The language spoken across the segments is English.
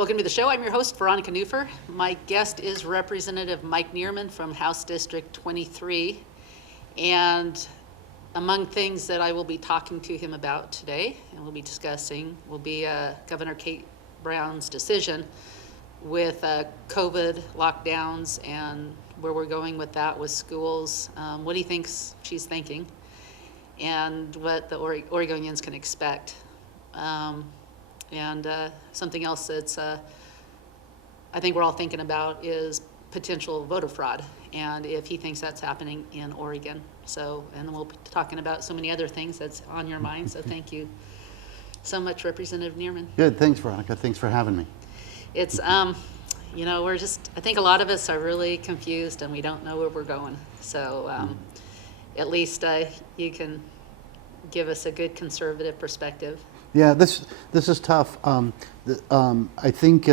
Welcome to the show. I'm your host, Veronica Newfer. My guest is Representative Mike Nearman from House District 23. And among things that I will be talking to him about today, and we'll be discussing, will be Governor Kate Brown's decision with COVID lockdowns and where we're going with that with schools, what he thinks she's thinking, and what the Oregonians can expect. And something else that's I think we're all thinking about is potential voter fraud, and if he thinks that's happening in Oregon. So, and then we'll be talking about so many other things that's on your mind. So thank you so much, Representative Nearman. Good, thanks, Veronica. Thanks for having me. It's, you know, I think a lot of us are really confused and we don't know where we're going. So at least you can give us a good conservative perspective. Yeah, this is tough. I think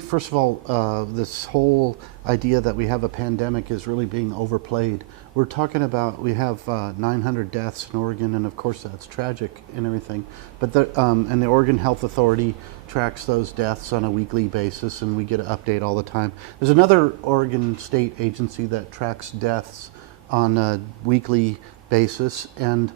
first of all, this whole idea that we have a pandemic is really being overplayed. We're talking about we have 900 deaths in Oregon, and of course that's tragic and everything. But and the Oregon Health Authority tracks those deaths on a weekly basis, and we get an update all the time. There's another Oregon state agency that tracks deaths on a weekly basis, and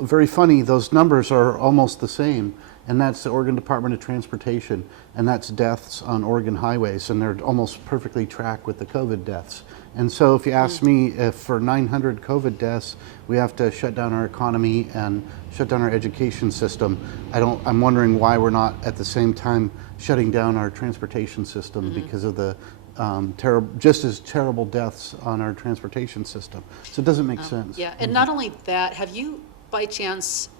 very funny, those numbers are almost the same, and that's the Oregon Department of Transportation, and that's deaths on Oregon highways, and they're almost perfectly tracked with the COVID deaths. And so if you ask me, if for 900 COVID deaths, we have to shut down our economy and shut down our education system, I'm wondering why we're not at the same time shutting down our transportation system because of the just as terrible deaths on our transportation system. So it doesn't make sense. Yeah, and not only that, have you by chance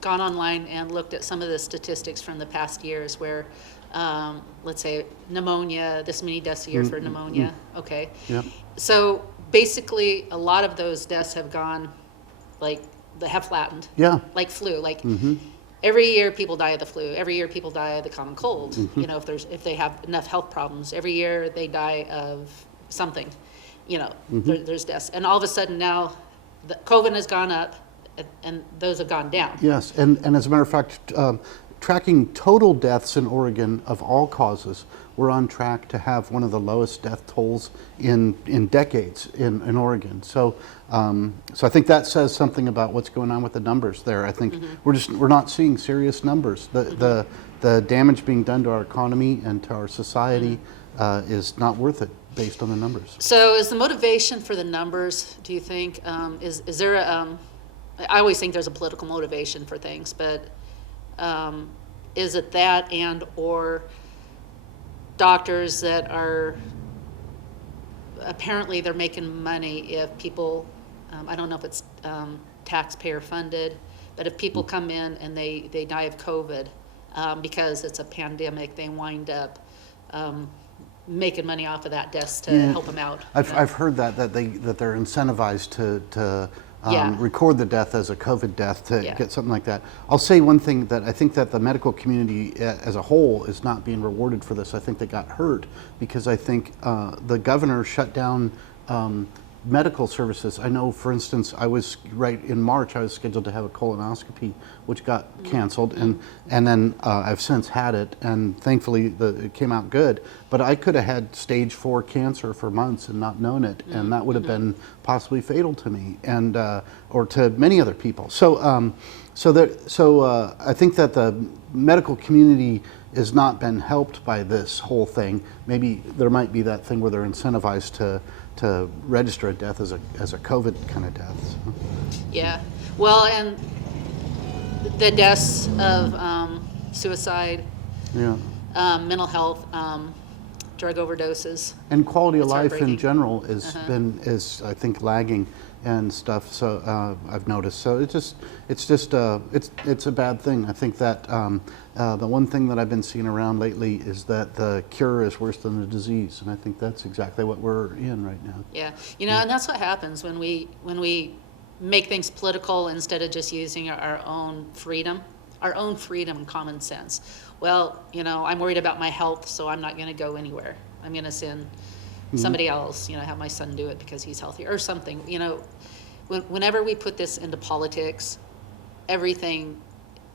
gone online and looked at some of the statistics from the past years where, let's say pneumonia, this many deaths a year for pneumonia? Okay. Yep. So basically a lot of those deaths have gone, like, they have flattened. Yeah. Like flu, like every year people die of the flu. Every year people die of the common cold. You know, if they have enough health problems, every year they die of something. You know, there's deaths, and all of a sudden now, the COVID has gone up, and those have gone down. Yes, and as a matter of fact, tracking total deaths in Oregon of all causes, we're on track to have one of the lowest death tolls in decades in Oregon. So I think that says something about what's going on with the numbers there. I think we're not seeing serious numbers. The damage being done to our economy and to our society is not worth it based on the numbers. So is the motivation for the numbers, do you think, is there I always think there's a political motivation for things, but is it that and or doctors that are apparently they're making money if people, I don't know if it's taxpayer funded, but if people come in and they die of COVID because it's a pandemic, they wind up making money off of that deaths to help them out. I've heard that they're incentivized to record the death as a COVID death to get something like that. I'll say one thing, that I think that the medical community as a whole is not being rewarded for this. I think they got hurt because I think the governor shut down medical services. I know, for instance, right in March, I was scheduled to have a colonoscopy, which got canceled, and then I've since had it, and thankfully it came out good. But I could have had stage 4 cancer for months and not known it, and that would have been possibly fatal to me and or to many other people. So I think that the medical community has not been helped by this whole thing. Maybe there might be that thing where they're incentivized to register a death as a COVID kind of death. So. Yeah, well, and the deaths of suicide, mental health, drug overdoses, and quality of life in general is I think lagging and stuff. So I've noticed. So it's a bad thing. I think that the one thing that I've been seeing around lately is that the cure is worse than the disease, and I think that's exactly what we're in right now. Yeah, you know, and that's what happens when we make things political instead of just using our own freedom and common sense. Well, you know, I'm worried about my health, so I'm not going to go anywhere. I'm going to send somebody else, you know, have my son do it because he's healthy or something. You know, whenever we put this into politics, everything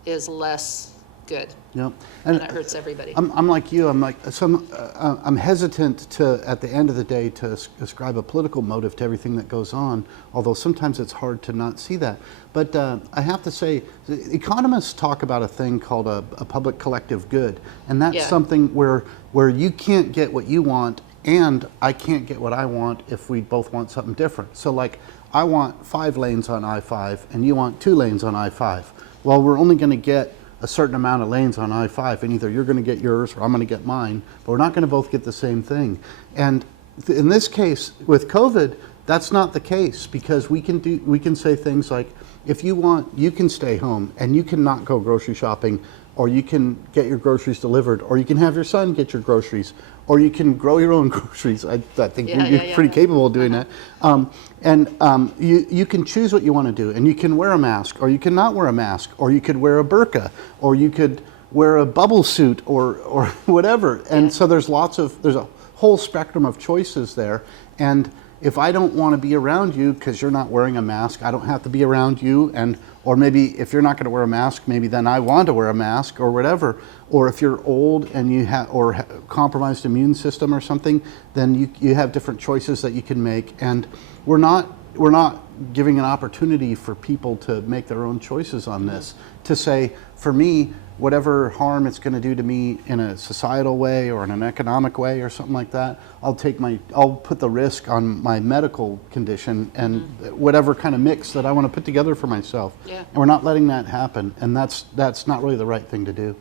is less good. Yep. And it hurts everybody. I'm like you. I'm hesitant to, at the end of the day, to ascribe a political motive to everything that goes on. Although sometimes it's hard to not see that. But I have to say, economists talk about a thing called a public collective good, and that's something where you can't get what you want, and I can't get what I want if we both want something different. So like, I want 5 lanes on I-5, and you want 2 lanes on I-5. Well, we're only going to get a certain amount of lanes on I-5, and either you're going to get yours or I'm going to get mine, but we're not going to both get the same thing. And in this case, with COVID, that's not the case, because we can say things like, if you want, you can stay home and you can not go grocery shopping, or you can get your groceries delivered, or you can have your son get your groceries, or you can grow your own groceries. I think you're pretty capable of doing that. You can choose what you want to do, and you can wear a mask, or you can not wear a mask, or you could wear a burqa, or you could wear a bubble suit, or whatever. And so there's a whole spectrum of choices there. And if I don't want to be around you because you're not wearing a mask, I don't have to be around you. Or maybe if you're not going to wear a mask, maybe then I want to wear a mask or whatever. Or if you're old and you have compromised immune system or something, then you have different choices that you can make. And we're not giving an opportunity for people to make their own choices on this. To say, for me, whatever harm it's going to do to me in a societal way or in an economic way or something like that, I'll put the risk on my medical condition and whatever kind of mix that I want to put together for myself. Yeah. And we're not letting that happen, and that's not really the right thing to do.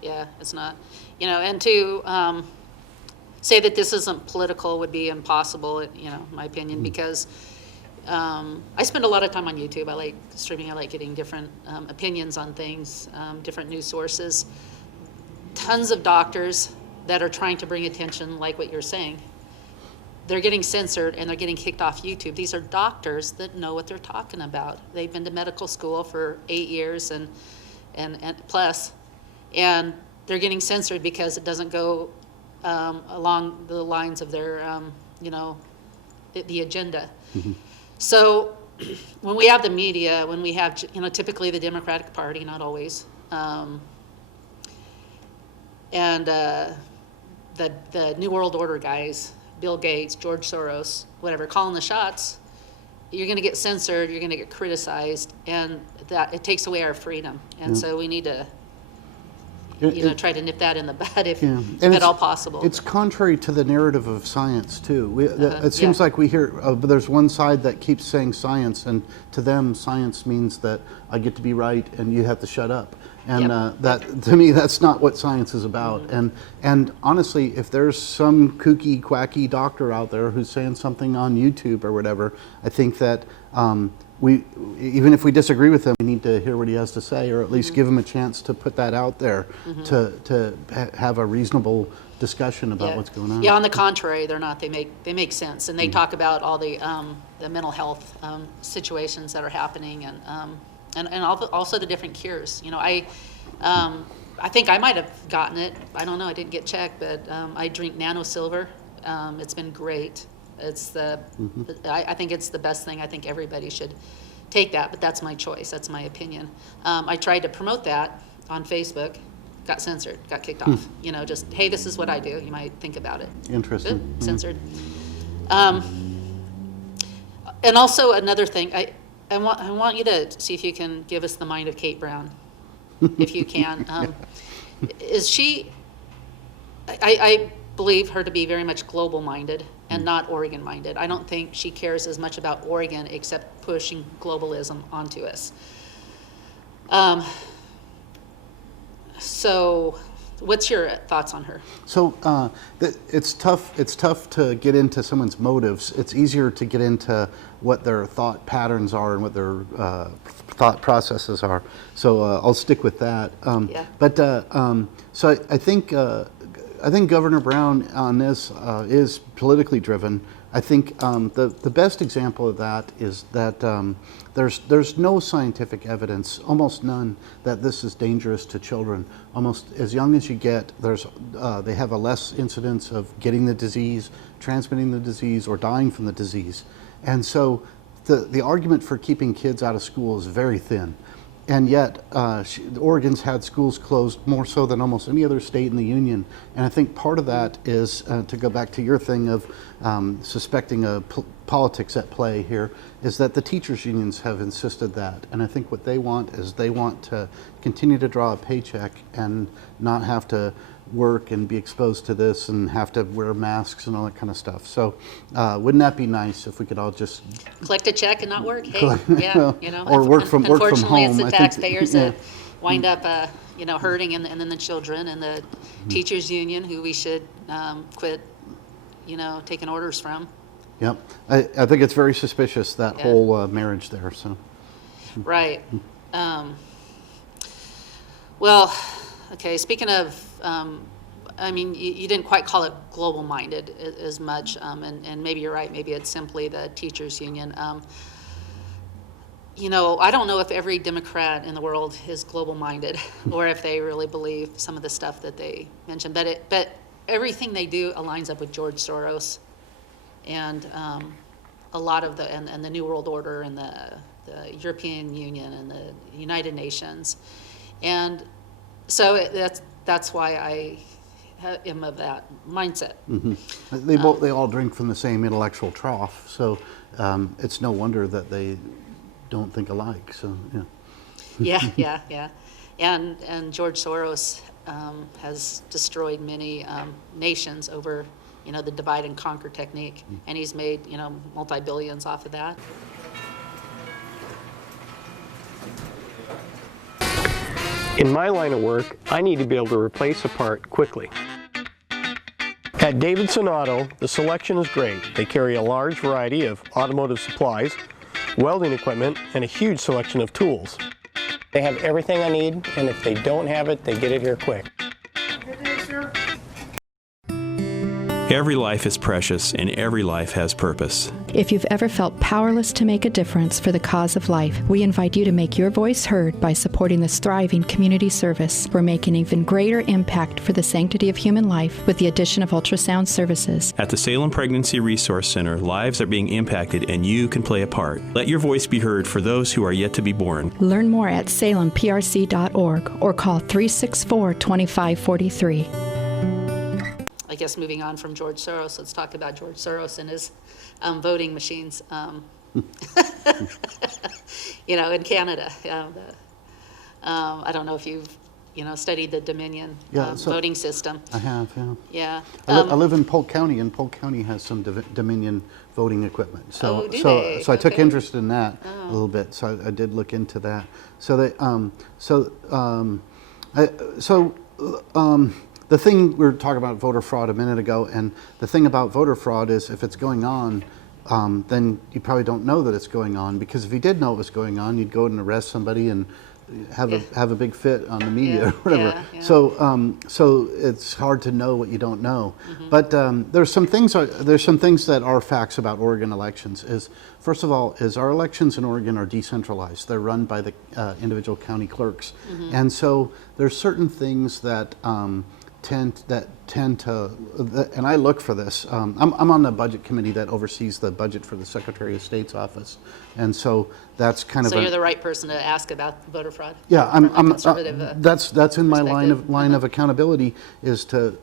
Yeah, it's not. And to say that this isn't political would be impossible, in my opinion, because I spend a lot of time on YouTube. I like streaming. I like getting different opinions on things, different news sources. Tons of doctors that are trying to bring attention, like what you're saying. They're getting censored and they're getting kicked off YouTube. These are doctors that know what they're talking about. They've been to medical school for 8 years and plus, and they're getting censored because it doesn't go along the lines of their, the agenda. Mm-hmm. So when we have the media, when we have, typically the Democratic Party, not always, and the New World Order guys, Bill Gates, George Soros, whatever, calling the shots, you're going to get censored, you're going to get criticized, and that it takes away our freedom. And so we need to try to nip that in the bud if at all possible. It's contrary to the narrative of science, too. It seems like we hear, but there's one side that keeps saying science, and to them, science means that I get to be right and you have to shut up. And that, to me, that's not what science is about. Mm-hmm. And honestly, if there's some kooky, quacky doctor out there who's saying something on YouTube or whatever, I think that even if we disagree with him, we need to hear what he has to say, or at least give him a chance to put that out there to have a reasonable discussion about what's going on. Yeah, on the contrary, they're not. They make sense, and they talk about all the mental health situations that are happening, and also the different cures. I think I might have gotten it. I don't know. I didn't get checked, but I drink nano silver. It's been great. It's I think it's the best thing. I think everybody should take that, but that's my choice. That's my opinion. I tried to promote that on Facebook, got censored, got kicked off. Just, hey, this is what I do. You might think about it. Interesting. Boop, censored. And also another thing, I want you to see if you can give us the mind of Kate Brown, if you can. Is she? I believe her to be very much global minded and not Oregon minded. I don't think she cares as much about Oregon except pushing globalism onto us. So what's your thoughts on her? So it's tough to get into someone's motives. It's easier to get into what their thought patterns are and what their thought processes are. So I'll stick with that. But so I think Governor Brown on this is politically driven. I think the best example of that is that there's no scientific evidence, almost none, that this is dangerous to children. Almost as young as you get, they have a less incidence of getting the disease, transmitting the disease, or dying from the disease. And so the argument for keeping kids out of school is very thin. and yet Oregon's had schools closed more so than almost any other state in the union. And I think part of that is, to go back to your thing of suspecting politics at play here, is that the teachers unions have insisted that. And I think what they want is they want to continue to draw a paycheck and not have to work and be exposed to this and have to wear masks and all that kind of stuff. So wouldn't that be nice if we could all just Collect a check and not work? Hey, yeah, well, you know. or work from Unfortunately, it's home. the I think, taxpayers yeah. that wind up, you know, hurting, and then the children and the teachers union, who we should quit, you know, taking orders from. Yep. I think it's very suspicious, that whole marriage there. So. Right. Well, okay, speaking of, I mean, you didn't quite call it global-minded as much, and maybe you're right, maybe it's simply the teachers union. You know, I don't know if every Democrat in the world is global-minded or if they really believe some of the stuff that they mentioned, but everything they do aligns up with George Soros and a lot of and the New World Order and the European Union and the United Nations. And so that's why I am of that mindset. Mm-hmm. They all drink from the same intellectual trough, so it's no wonder that they don't think alike. So Yeah. And George Soros has destroyed many nations over, you know, the divide and conquer technique, and he's made, you know, multi-billions off of that. In my line of work, I need to be able to replace a part quickly. At Davidson Auto, the selection is great. They carry a large variety of automotive supplies, welding equipment, and a huge selection of tools. They have everything I need, and if they don't have it, they get it here quick. Every life is precious, and every life has purpose. If you've ever felt powerless to make a difference for the cause of life, we invite you to make your voice heard by supporting this thriving community service. We're making even greater impact for the sanctity of human life with the addition of ultrasound services. At the Salem Pregnancy Resource Center, lives are being impacted, and you can play a part. Let your voice be heard for those who are yet to be born. Learn more at salemprc.org or call 364-2543. I guess moving on from George Soros, let's talk about George Soros and his voting machines. You know, in Canada, I don't know if you've, you know, studied the Dominion voting system. I have, Yeah. I live in Polk County, and Polk County has some Dominion voting equipment. So, they? So I took Okay. interest in that a little bit. So I did look into that. So the thing we were talking about voter fraud a minute ago, and the thing about voter fraud is if it's going on, then you probably don't know that it's going on, because if you did know it was going on, you'd go and arrest somebody and have a big fit on the media or whatever. Yeah. So it's hard to know what you don't know. But there's some things that are facts about Oregon elections. First of all, our elections in Oregon are decentralized. They're run by the individual county clerks, and so there's certain things that tend to, and I look for this. I'm on the budget committee that oversees the budget for the Secretary of State's office, and so that's kind of. So you're the right person to ask about voter fraud. Yeah, from a conservative, that's in my perspective. line of accountability, is to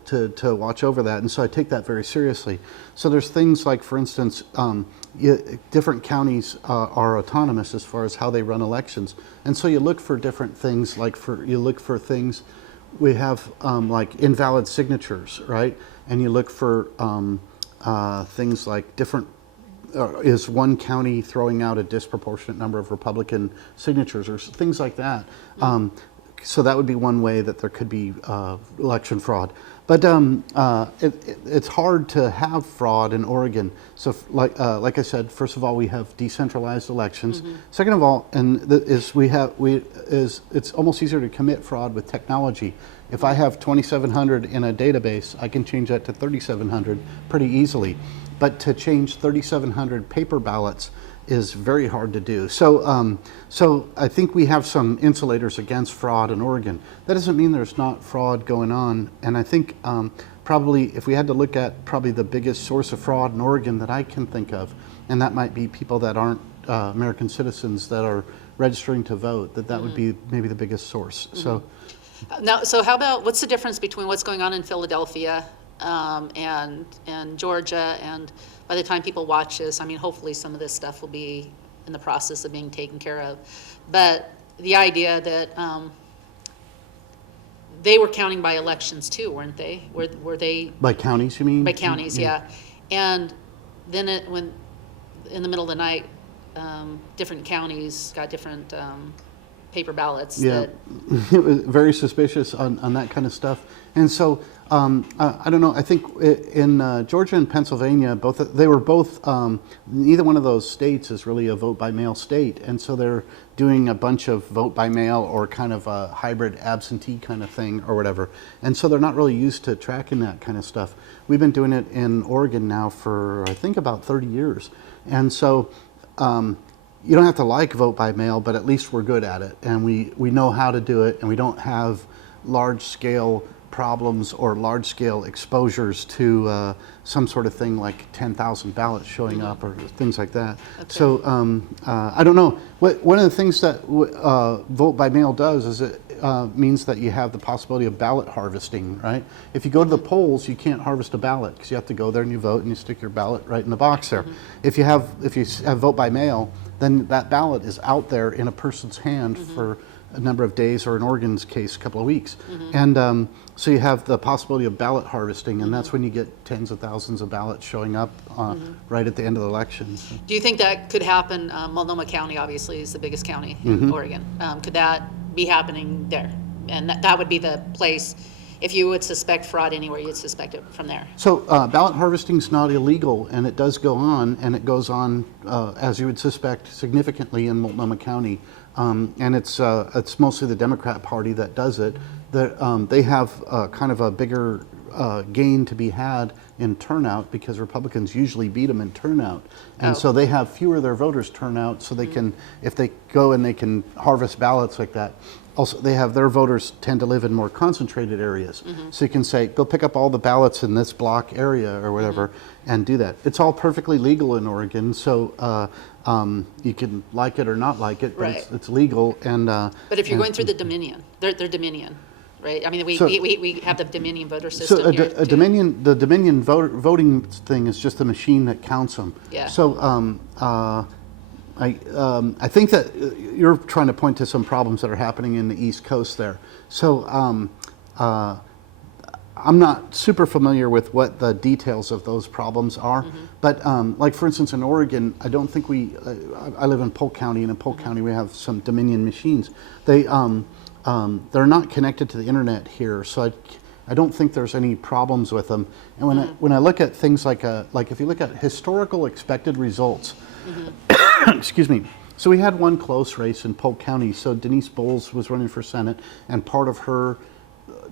watch over that, and so I take that very seriously. So there's things like, for instance, different counties are autonomous as far as how they run elections, and so you look for different things. We have like invalid signatures, right? And you look for things like different. Is one county throwing out a disproportionate number of Republican signatures or things like that? So that would be one way that there could be election fraud. But it's hard to have fraud in Oregon. So like I said, first of all, we have decentralized elections. Second of all, it's almost easier to commit fraud with technology. If I have 2,700 in a database, I can change that to 3,700 pretty easily. But to change 3,700 paper ballots is very hard to do. So I think we have some insulators against fraud in Oregon. That doesn't mean there's not fraud going on. And I think probably, if we had to look at probably the biggest source of fraud in Oregon that I can think of, and that might be people that aren't American citizens that are registering to vote, that would be maybe the biggest source. So Now, so how about, what's the difference between what's going on in Philadelphia and Georgia? And by the time people watch this, I mean, hopefully some of this stuff will be in the process of being taken care of. But the idea that they were counting by elections too, weren't they? Were they? by counties, you mean? By counties, yeah. And then when in the middle of the night, different counties got different paper ballots. Yeah, it was very suspicious on that kind of stuff. And so, I don't know, I think in Georgia and Pennsylvania, they were both, neither one of those states is really a vote by mail state. And so they're doing a bunch of vote by mail or kind of a hybrid absentee kind of thing or whatever. And so they're not really used to tracking that kind of stuff. We've been doing it in Oregon now for, I think, about 30 years. And so, you don't have to like vote by mail, but at least we're good at it, and we know how to do it, and we don't have large-scale problems or large-scale exposures to some sort of thing like 10,000 ballots showing up or things like that. Okay. So I don't know. One of the things that vote by mail does is it means that you have the possibility of ballot harvesting, right? If you go to the polls, you can't harvest a ballot because you have to go there and you vote and you stick your ballot right in the box there. If you have vote by mail, then that ballot is out there in a person's hand for a number of days, or in Oregon's case, a couple of weeks. And so you have the possibility of ballot harvesting, and that's when you get tens of thousands of ballots showing up right at the end of the election. So. Do you think that could happen? Multnomah County obviously is the biggest county in Oregon. Could that be happening there? And that would be the place, if you would suspect fraud anywhere, you'd suspect it from there. So ballot harvesting is not illegal, and it does go on, and it goes on, as you would suspect, significantly in Multnomah County. And it's mostly the Democrat Party that does it. They have kind of a bigger gain to be had in turnout because Republicans usually beat them in turnout. And so they have fewer of their voters turn out, so they can, if they go and they can harvest ballots like that. Also, they have their voters tend to live in more concentrated areas. So you can say, go pick up all the ballots in this block area or whatever and do that. It's all perfectly legal in Oregon, so you can like it or not like it, but Right. it's legal. And But if you're going through the Dominion, they're Dominion, right? I mean, we have the Dominion voter so system here too. the Dominion voting thing is just the machine that counts them. Yeah. So I think that you're trying to point to some problems that are happening in the East Coast there. So I'm not super familiar with what the details of those problems are, but like for instance in Oregon, I don't think I live in Polk County, and in Polk County we have some Dominion machines. They're not connected to the internet here, so I don't think there's any problems with them. And when I look at things like if you look at historical expected results, excuse me. So we had one close race in Polk County. So Denise Bowles was running for Senate, and part of her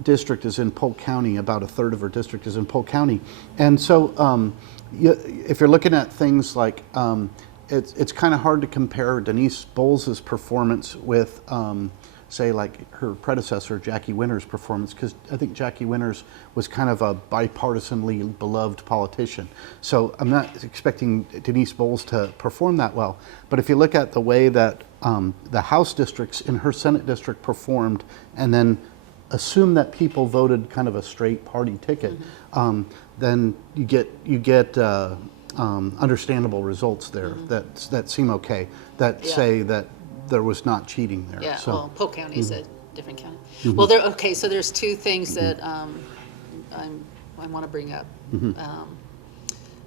district is in Polk County. About a third of her district is in Polk County. And so if you're looking at things like, it's kind of hard to compare Denise Bowles' performance with, say, like her predecessor, Jackie Winter's performance, because I think Jackie Winters was kind of a bipartisanly beloved politician. So I'm not expecting Denise Bowles to perform that well. But if you look at the way that the House districts in her Senate district performed, and then assume that people voted kind of a straight party ticket, then you get understandable results there that seem okay, that say that there was not cheating there. Yeah, So, well, Polk County is a different county. Well, so there's two things that I want to bring up.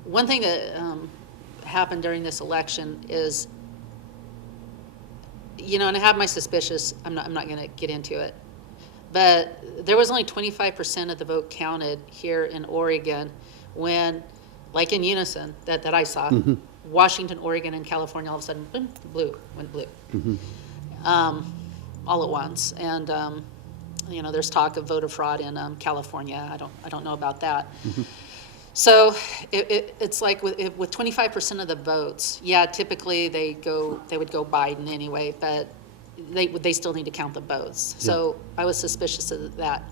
One thing that happened during this election is, and I have my suspicions, I'm not going to get into it, but there was only 25% of the vote counted here in Oregon when, like in unison, that I saw, Washington, Oregon, and California all of a sudden, boom, went blue. All at once. And, there's talk of voter fraud in California. I don't know about that. So it's like with 25% of the votes, yeah, typically they would go Biden anyway, but they still need to count the votes. So I was suspicious of that.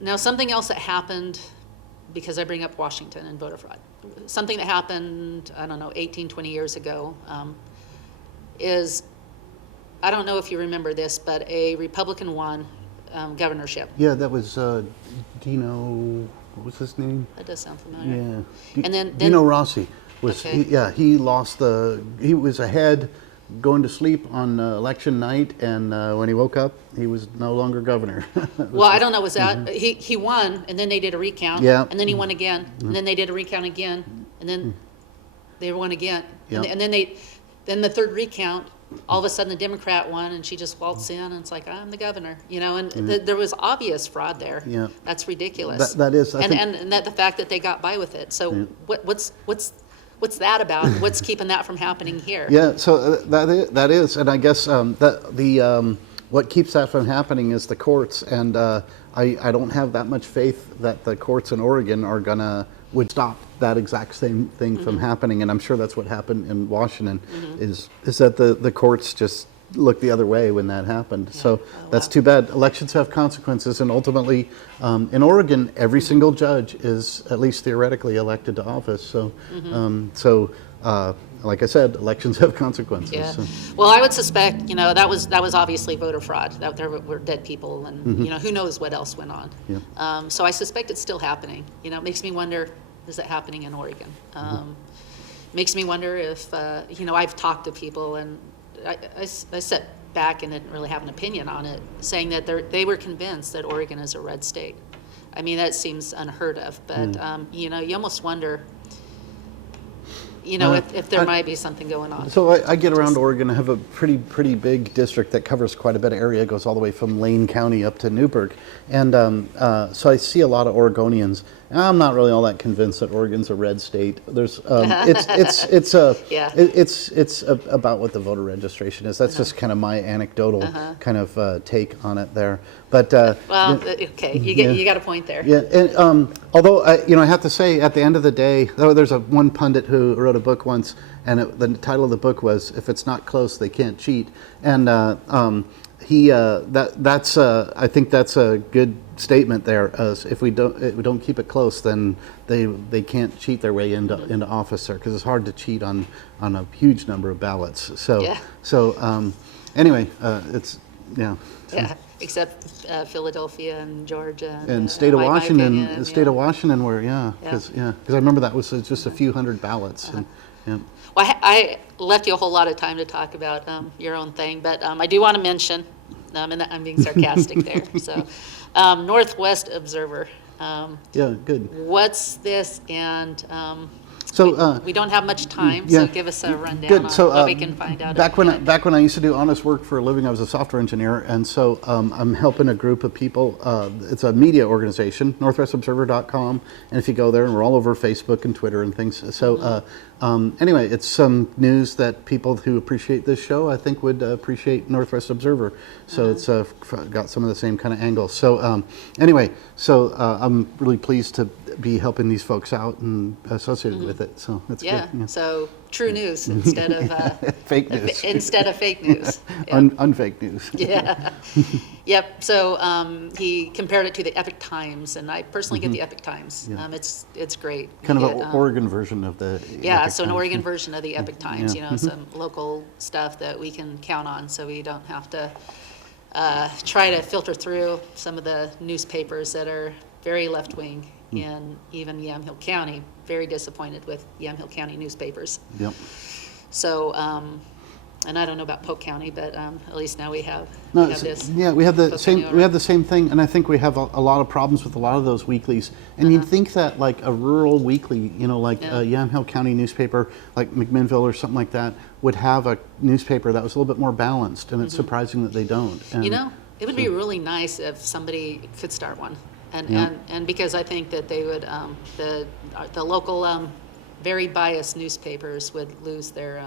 Now, something else that happened because I bring up Washington and voter fraud. Something that happened, I don't know, 18, 20 years ago, is, I don't know if you remember this, but a Republican won governorship. Yeah, that was Dino, what was his name? That does sound familiar. Yeah. And then Dino Rossi was, Okay. he lost he was ahead going to sleep on election night, and when he woke up, he was no longer governor. Well, I don't know, was that, he won, and then they did a recount. Yeah. And then he won again, and then they did a recount again, and then they won again. Yeah. And then the third recount, all of a sudden the Democrat won, and she just waltzed in, and it's like, I'm the governor, you know, and there was obvious fraud there. Yeah. That's ridiculous. That is, I And, think- and that the fact that they got by with it. So what's that about? What's keeping that from happening here? Yeah, so that is, and I guess what keeps that from happening is the courts, and I don't have that much faith that the courts in Oregon would stop that exact same thing from happening, and I'm sure that's what happened in Washington, is that the courts just looked the other way when that happened. So that's too bad. Elections have consequences, and ultimately, in Oregon, every single judge is at least theoretically elected to office. So, like I said, elections have consequences. Yeah. So. Well, I would suspect, you know, that was obviously voter fraud. That there were dead people, and you know, who knows what else went on. Yeah. So I suspect it's still happening. You know, it makes me wonder, is it happening in Oregon? Makes me wonder if you know, I've talked to people, and I sat back and didn't really have an opinion on it, saying that they were convinced that Oregon is a red state. I mean, that seems unheard of, but you know, you almost wonder, you know, if there might be something going on. So I get around Oregon. I have a pretty big district that covers quite a bit of area. It goes all the way from Lane County up to Newburgh, and so I see a lot of Oregonians. And I'm not really all that convinced that Oregon's a red state. There's it's about what the voter registration is. That's just kind of my anecdotal kind of take on it there. But Well, okay, you got a point there. yeah, and although I have to say, at the end of the day, there's one pundit who wrote a book once, and the title of the book was "If It's Not Close, They Can't Cheat." And I think that's a good statement there. If we don't keep it close, then they can't cheat their way into office there, because it's hard to cheat on a huge number of ballots. So anyway, it's yeah. Yeah, except Philadelphia and Georgia. And state of my Washington, opinion, state yeah. of Washington, where because I remember that was just a few hundred ballots. And, yeah. Well, I left you a whole lot of time to talk about your own thing, but I do want to mention, and I'm being sarcastic there. So, Northwest Observer. Yeah, good. What's this? And So we don't have much time, yeah. so give us a rundown Good. on So what we can find out. back when I used to do honest work for a living, I was a software engineer, and so I'm helping a group of people. It's a media organization, northwestobserver.com, and if you go there, and we're all over Facebook and Twitter and things. So anyway, it's some news that people who appreciate this show, I think, would appreciate Northwest Observer. So it's got some of the same kind of angles. So anyway, so I'm really pleased to be helping these folks out and associated with it. So that's good. Yeah. So true news instead of Fake news. instead of fake news. Yeah. Unfake news. Yeah. Yep. So he compared it to the Epic Times, and I personally get the Epic Times. Yeah. It's great. Kind You of an get, Oregon version of the. Yeah, Epic so an Times. Oregon version of the Epic Times. Yeah. You know, some local stuff that we can count on, so we don't have to try to filter through some of the newspapers that are very left wing. In even Yamhill County, very disappointed with Yamhill County newspapers. Yep. So, and I don't know about Polk County, but at least now we have this. Yeah, we have the Polk same. County We have the same thing, and I think we have a lot of problems with a lot of those weeklies. And you'd think that like a rural weekly, like a Yamhill County newspaper, like McMinnville or something like that, would have a newspaper that was a little bit more balanced. And it's surprising that they don't. And You know, it would be really nice if somebody could start one. And because I think that they would, the local, very biased newspapers would lose their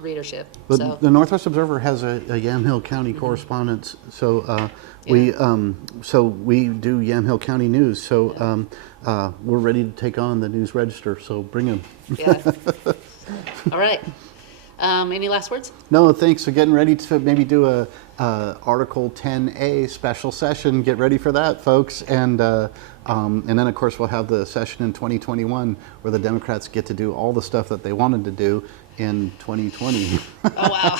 readership. But So, the Northwest Observer has a Yamhill County correspondent, so we do Yamhill County news. So we're ready to take on the News Register. So bring them. yeah. All right. Any last words? No, thanks. So getting ready to maybe do Article 10A special session. Get ready for that, folks. And then, of course, we'll have the session in 2021 where the Democrats get to do all the stuff that they wanted to do in 2020. Oh, wow.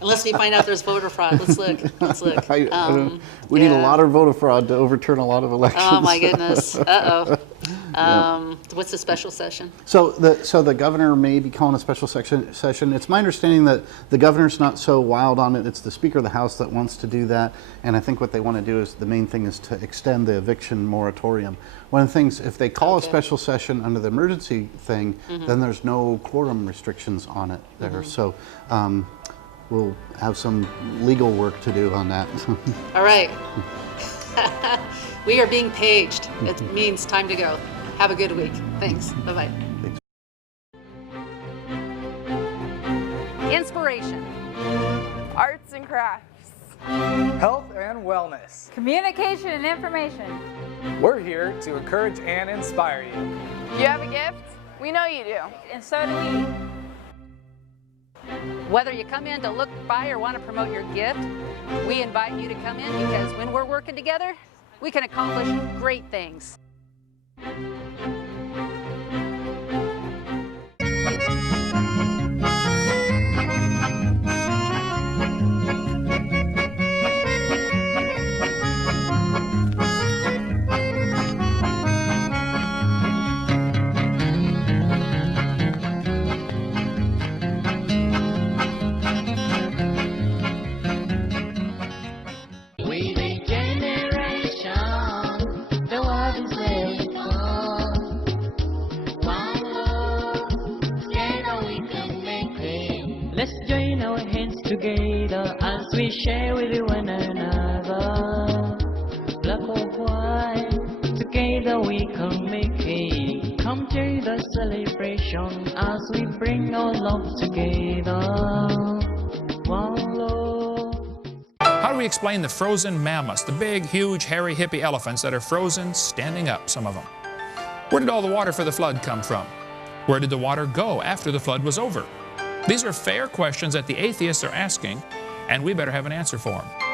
Unless we find out there's voter fraud. Let's look. Let's look. We need a yeah. lot of voter fraud to overturn a lot of elections. Oh, my goodness. Uh-oh. What's the special session? So the governor may be calling a special session. It's my understanding that the governor's not so wild on it. It's the Speaker of the House that wants to do that. And I think what they want to do is, the main thing is to extend the eviction moratorium. One of the things, if they call a special session under the emergency thing, then there's no quorum restrictions on it there. So we'll have some legal work to do on that. All right. We are being paged. It means time to go. Have a good week. Thanks. Bye-bye. Inspiration. Arts and crafts. Health and wellness. Communication and information. We're here to encourage and inspire you. You have a gift? We know you do. And so do we. Whether you come in to look, buy, or want to promote your gift, we invite you to come in because when we're working together, we can accomplish great things. Let's join our hands together as we share with one another. Black or white, together we can make it. Come to the celebration as we bring our love together. One love. How do we explain the frozen mammoths, the big, huge, hairy, hippie elephants that are frozen, standing up, some of them? Where did all the water for the flood come from? Where did the water go after the flood was over? These are fair questions that the atheists are asking, and we better have an answer for them.